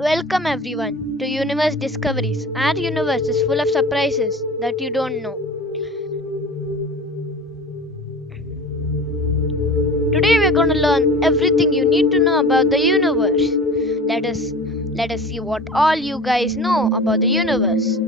Welcome everyone to Universe Discoveries. Our universe is full of surprises that you don't know. Today we're going to learn everything you need to know about the universe. Let us let us see what all you guys know about the universe.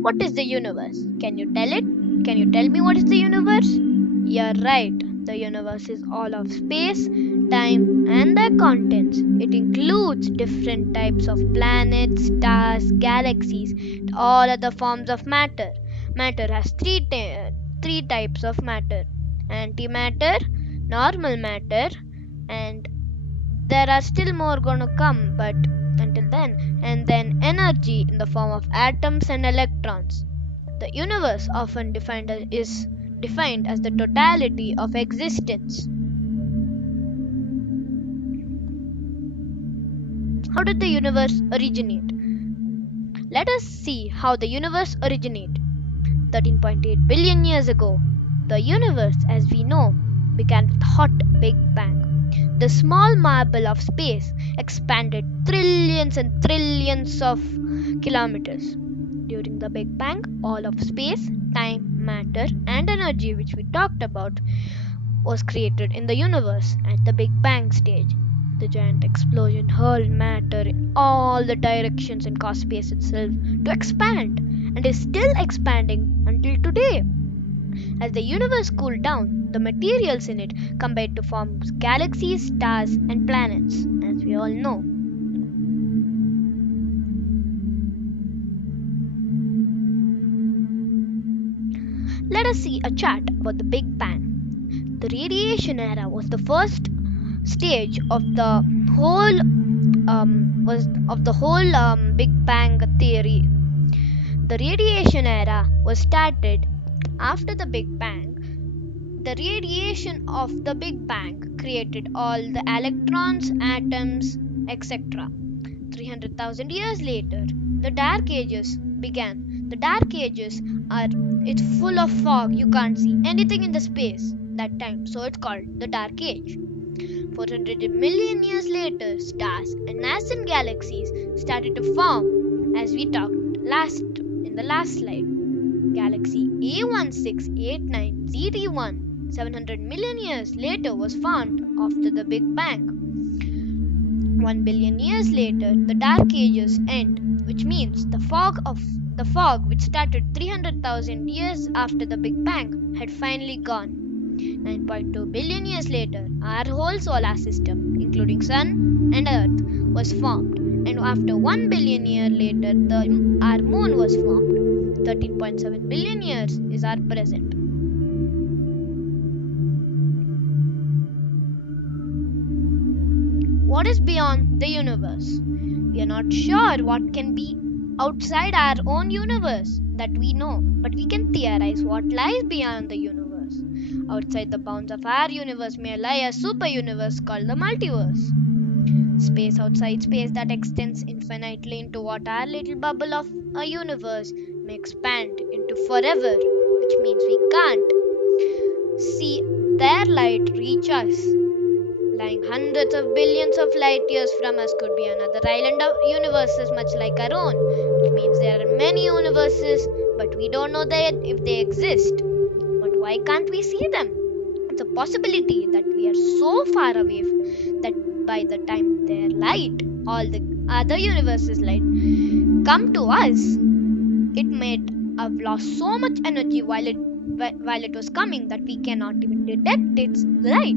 What is the universe? Can you tell it? Can you tell me what is the universe? You're right. The universe is all of space, time, and their contents. It includes different types of planets, stars, galaxies, and all other forms of matter. Matter has three types of matter: antimatter, normal matter, and there are still more gonna come, but until then, and then energy in the form of atoms and electrons. The universe often is defined as the totality of existence. How did the universe originate? Let us see how the universe originated. 13.8 billion years ago, the universe as we know began with a hot Big Bang. The small marble of space expanded trillions and trillions of kilometers. During the Big Bang, all of space, time, matter, and energy, which we talked about, was created in the universe at the Big Bang stage. The giant explosion hurled matter in all the directions and caused space itself to expand and is still expanding until today. As the universe cooled down, the materials in it combined to form galaxies, stars, and planets, as we all know. Let us see a chart about the Big Bang. The radiation era was the first stage of the whole Big Bang theory. The radiation era was started after the Big Bang. The radiation of the Big Bang created all the electrons, atoms, etc. 300,000 years later, the Dark Ages began. The Dark Ages are it's full of fog. You can't see anything in the space that time, so it's called the Dark Age. 400 million years later, stars and nascent galaxies started to form, as we talked in the last slide. Galaxy A1689 ZD1 700 million years later was formed after the Big Bang. 1 billion years later, the Dark Ages end, which means the fog which started 300,000 years after the Big Bang had finally gone. 9.2 billion years later, our whole solar system, including Sun and Earth, was formed, and after 1 billion years later, our moon was formed. 13.7 billion years is our present. What is beyond the universe? We are not sure what can be outside our own universe that we know, but we can theorize what lies beyond the universe. Outside the bounds of our universe may lie a super universe called the multiverse. Space outside space that extends infinitely into what our little bubble of a universe may expand into forever, which means we can't see their light reach us. Lying hundreds of billions of light years from us could be another island of universes much like our own, which means there are many universes, but we don't know if they exist. But why can't we see them? It's a possibility that we are so far away that by the time their light, all the other universes' light, come to us, it may have lost so much energy while it was coming that we cannot even detect its light.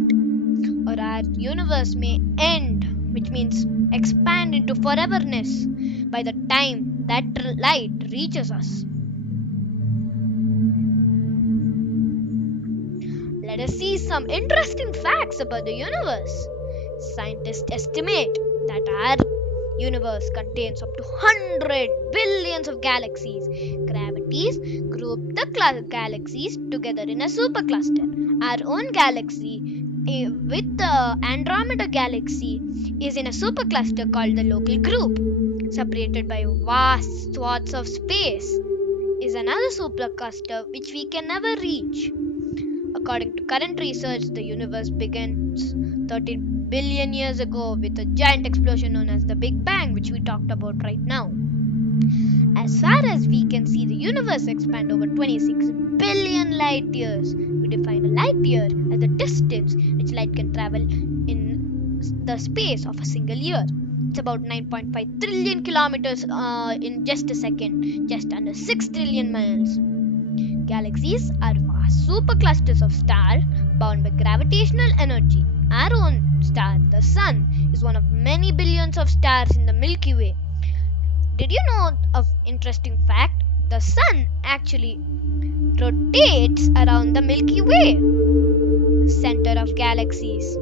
Or our universe may end, which means expand into foreverness by the time that light reaches us. Let us see some interesting facts about the universe. Scientists estimate that our universe contains up to 100 billions of galaxies. Gravities group the galaxies together in a supercluster. Our own galaxy with the Andromeda galaxy is in a supercluster called the local group. Separated by vast swaths of space is another supercluster which we can never reach. According to current research, the universe began 13 billion years ago with a giant explosion known as the Big Bang, which we talked about right now. As far as we can see, the universe expand over 26 billion light years. We define a light year as the distance which light can travel in the space of a single year. It's about 9.5 trillion kilometers in just a second, just under 6 trillion miles. Galaxies are vast superclusters of stars bound by gravitational energy. Our own star, the Sun, is one of many billions of stars in the Milky Way. Did you know of interesting fact? The Sun actually rotates around the Milky Way, center of galaxies.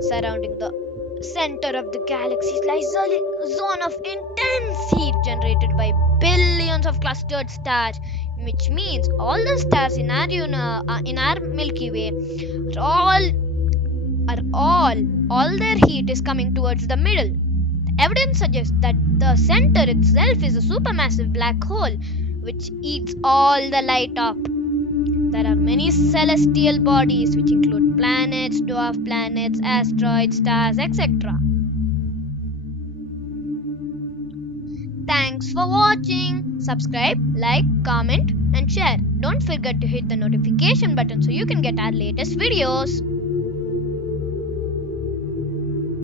Surrounding the center of the galaxies lies a zone of intense heat generated by billions of clustered stars, which means all the stars in our Milky Way all their heat is coming towards the middle. Evidence suggests that the center itself is a supermassive black hole which eats all the light up. There are many celestial bodies which include planets, dwarf planets, asteroids, stars, etc. Thanks for watching. Subscribe, like, comment, and share. Don't forget to hit the notification button so you can get our latest videos.